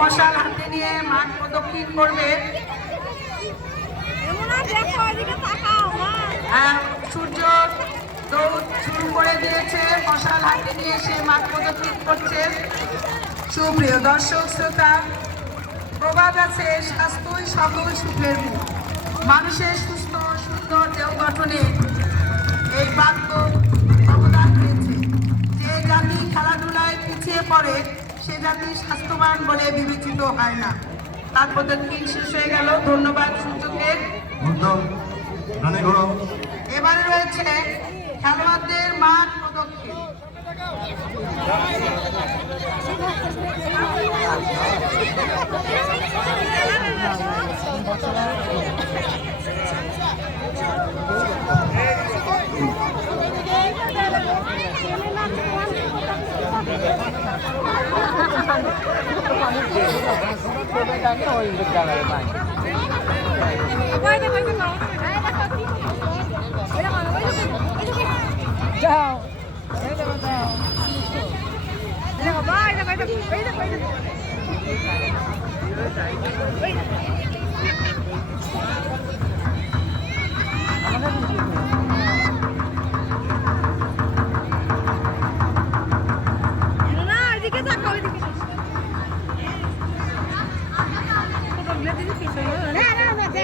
মশাল হাতে নিয়ে মাঠ প্রদক্ষিণ করবে। সূর্য দৌড় শুরু করে দিয়েছে। মশাল হাতে নিয়ে সে মাঠ প্রদক্ষিণ করছে। সুপ্রিয় দর্শক শ্রোতা প্রবাদ আছে স্বাস্থ্যই সকল সুখের মুখ মানুষের সুস্থ সুন্দর দেহ গঠনে এই বাক্য অবদান রয়েছে। যে জাতি খেলাধুলায় পিছিয়ে পড়ে সে জাতি স্বাস্থ্যবান বলে বিবেচিত হয় না। তার প্রদক্ষিণ শেষ হয়ে গেল। ধন্যবাদ সূচকের। এবারে রয়েছে খেলোয়াড়দের মাঠ এই দেখো যাও দেখো ভাই দেখো এই দেখো এই দেখো এই দেখো না এদিকে তাকাও এদিকে না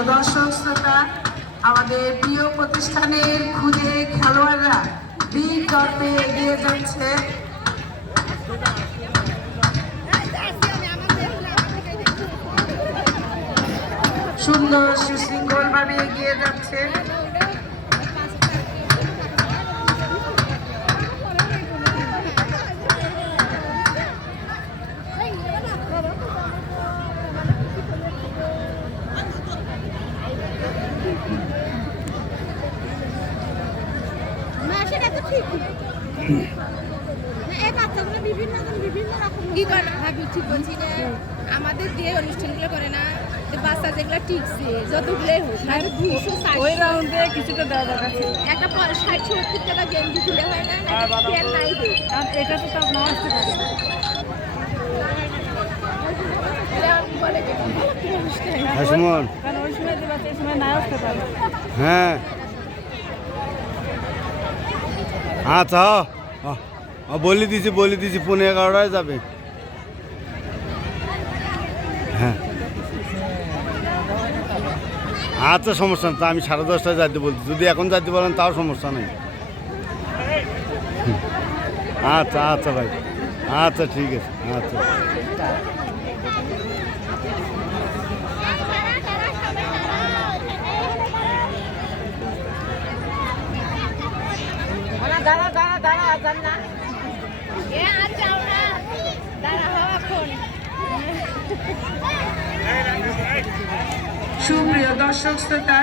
সুপ্রিয় দর্শক, শ্রোতা, আমাদের প্রিয় প্রতিষ্ঠানের খুঁজে খেলোয়াড়রা বীর তর্পে এগিয়ে যাচ্ছে। সুন্দর সুশৃঙ্খল ভাবে এগিয়ে যাচ্ছে। কি করে? না ভাবি ঠিক বলছি যে আমাদের যে অনুষ্ঠানগুলো করে না যে বাচ্চা যেগুলো টিকছে যতগুলোই হোক না দুশো ওই রাউন্ডে কিছুটা দেওয়া দরকার ছিল। একটা পরে ষাট সত্তর টাকা গেঞ্জি দিলে হয় না নাই এটা তো তার হ্যাঁ সুমন কারণ ওই সময় যে বাচ্চা এই সময় না আসতে পারে হ্যাঁ আচ্ছা বলে দিছি বলে দিছি পনেরো এগারোটায় যাবে। হ্যাঁ। আচ্ছা সমস্যা তা আমি সাড়ে দশটায় যাইতে বলছি। যদি এখন যাইতে বলেন, তাও সমস্যা নেই। আচ্ছা আচ্ছা ভাই। আচ্ছা ঠিক আছে আচ্ছা। দাঁড়া দাঁড়া দাঁড়া যান না। এ আর যাও না। দাঁড়া হওয়া ফোন সুপ্রিয় দর্শক শ্রোতা